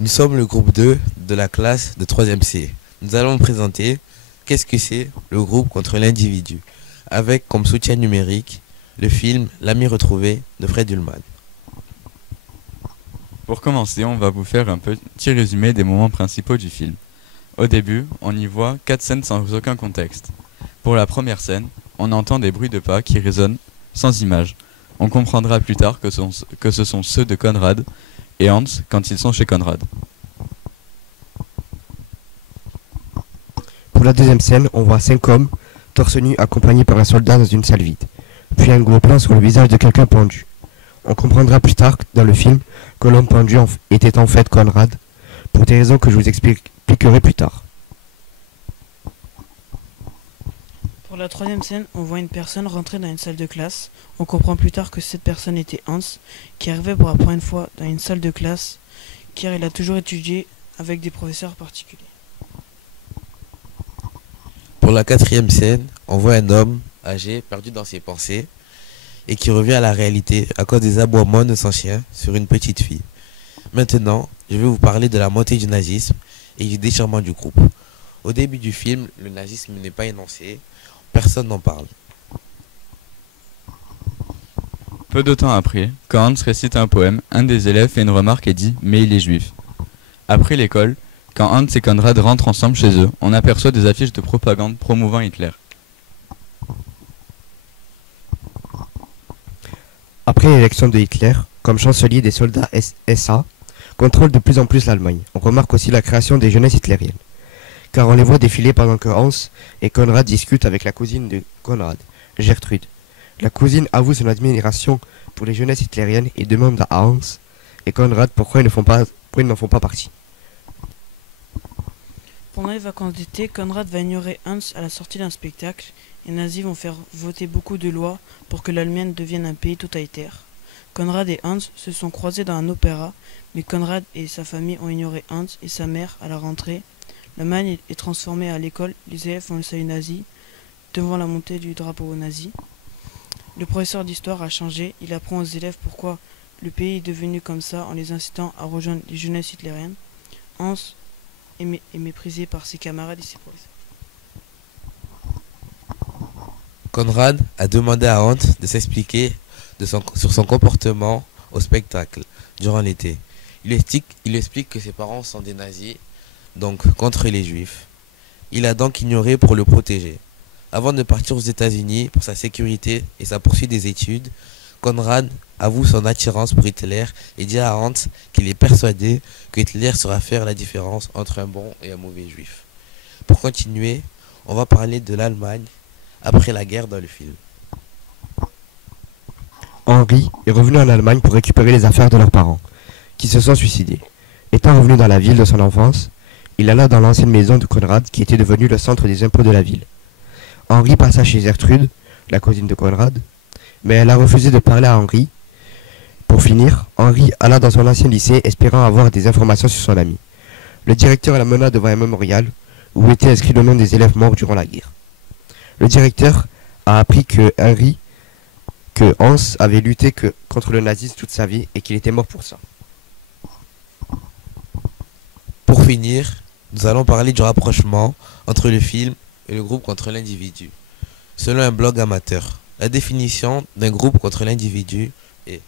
Nous sommes le groupe 2 de la classe de 3e C. Nous allons présenter qu'est-ce que c'est le groupe contre l'individu, avec comme soutien numérique le film L'ami retrouvé de Fred Ullman. Pour commencer, on va vous faire un petit résumé des moments principaux du film. Au début, on y voit 4 scènes sans aucun contexte. Pour la première scène, on entend des bruits de pas qui résonnent sans image. On comprendra plus tard que ce sont ceux de Conrad et Hans quand ils sont chez Conrad. Pour la deuxième scène, on voit 5 hommes, torse nu, accompagnés par un soldat dans une salle vide. Puis un gros plan sur le visage de quelqu'un pendu. On comprendra plus tard dans le film que l'homme pendu était en fait Conrad, pour des raisons que je vous expliquerai plus tard. Pour la troisième scène, on voit une personne rentrer dans une salle de classe. On comprend plus tard que cette personne était Hans, qui arrivait pour la première fois dans une salle de classe, car il a toujours étudié avec des professeurs particuliers. Pour la quatrième scène, on voit un homme âgé perdu dans ses pensées et qui revient à la réalité à cause des aboiements de son chien sur une petite fille. Maintenant, je vais vous parler de la montée du nazisme et du déchirement du groupe. Au début du film, le nazisme n'est pas énoncé, personne n'en parle. Peu de temps après, quand Hans récite un poème, un des élèves fait une remarque et dit « mais il est juif ». Après l'école, quand Hans et Conrad rentrent ensemble chez eux, on aperçoit des affiches de propagande promouvant Hitler. Après l'élection de Hitler, comme chancelier, des soldats SA contrôlent de plus en plus l'Allemagne. On remarque aussi la création des jeunesses hitlériennes, car on les voit défiler pendant que Hans et Conrad discutent avec la cousine de Conrad, Gertrude. La cousine avoue son admiration pour les jeunesses hitlériennes et demande à Hans et Conrad pourquoi ils n'en font pas partie. Pendant les vacances d'été, Conrad va ignorer Hans à la sortie d'un spectacle. Les nazis vont faire voter beaucoup de lois pour que l'Allemagne devienne un pays totalitaire. Conrad et Hans se sont croisés dans un opéra, mais Conrad et sa famille ont ignoré Hans et sa mère à la rentrée. L'Allemagne est transformée à l'école, les élèves font le salut nazi devant la montée du drapeau nazi. Le professeur d'histoire a changé, il apprend aux élèves pourquoi le pays est devenu comme ça en les incitant à rejoindre les jeunesses hitlériennes. Hans est méprisé par ses camarades et ses professeurs. Conrad a demandé à Hans de s'expliquer sur son comportement au spectacle durant l'été. Il explique que ses parents sont des nazis, donc contre les juifs. Il a donc ignoré pour le protéger. Avant de partir aux États-Unis pour sa sécurité et sa poursuite des études, Conrad avoue son attirance pour Hitler et dit à Hans qu'il est persuadé que Hitler saura faire la différence entre un bon et un mauvais juif. Pour continuer, on va parler de l'Allemagne après la guerre dans le film. Henri est revenu en Allemagne pour récupérer les affaires de leurs parents, qui se sont suicidés. Étant revenu dans la ville de son enfance, il alla dans l'ancienne maison de Conrad qui était devenue le centre des impôts de la ville. Henri passa chez Gertrude, la cousine de Conrad, mais elle a refusé de parler à Henri. Pour finir, Henri alla dans son ancien lycée espérant avoir des informations sur son ami. Le directeur l'amena devant un mémorial où était inscrit le nom des élèves morts durant la guerre. Le directeur a appris que Hans avait lutté contre le nazisme toute sa vie et qu'il était mort pour ça. Pour finir, nous allons parler du rapprochement entre le film et le groupe contre l'individu. Selon un blog amateur, la définition d'un groupe contre l'individu est: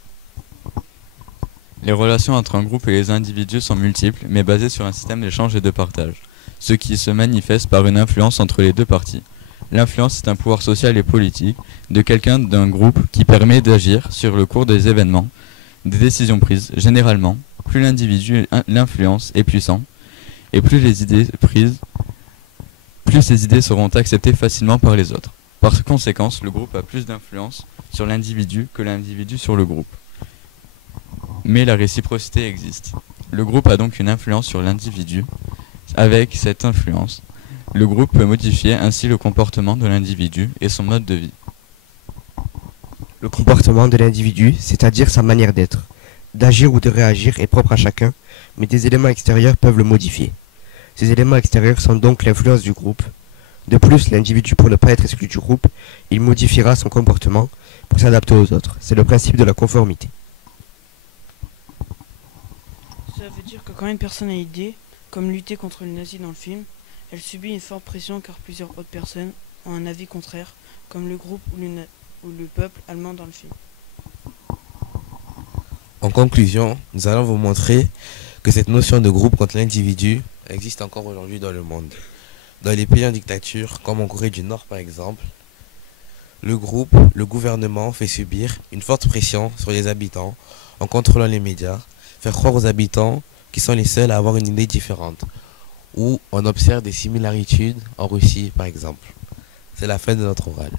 Les relations entre un groupe et les individus sont multiples, mais basées sur un système d'échange et de partage, ce qui se manifeste par une influence entre les deux parties. L'influence est un pouvoir social et politique de quelqu'un d'un groupe qui permet d'agir sur le cours des événements, des décisions prises. Généralement, plus l'individu l'influence est puissant, et plus les idées prises, plus ces idées seront acceptées facilement par les autres. Par conséquent, le groupe a plus d'influence sur l'individu que l'individu sur le groupe. Mais la réciprocité existe. Le groupe a donc une influence sur l'individu. Avec cette influence, le groupe peut modifier ainsi le comportement de l'individu et son mode de vie. Le comportement de l'individu, c'est-à-dire sa manière d'être, d'agir ou de réagir, est propre à chacun, mais des éléments extérieurs peuvent le modifier. Ces éléments extérieurs sont donc l'influence du groupe. De plus, l'individu, pour ne pas être exclu du groupe, il modifiera son comportement pour s'adapter aux autres. C'est le principe de la conformité. veut dire que quand une personne a une idée, comme lutter contre les nazis dans le film, elle subit une forte pression car plusieurs autres personnes ont un avis contraire, comme le groupe ou le peuple allemand dans le film. En conclusion, nous allons vous montrer que cette notion de groupe contre l'individu existe encore aujourd'hui dans le monde. Dans les pays en dictature, comme en Corée du Nord par exemple, le gouvernement fait subir une forte pression sur les habitants en contrôlant les médias, faire croire aux habitants qu'ils sont les seuls à avoir une idée différente, ou on observe des similarités en Russie par exemple. C'est la fin de notre oral.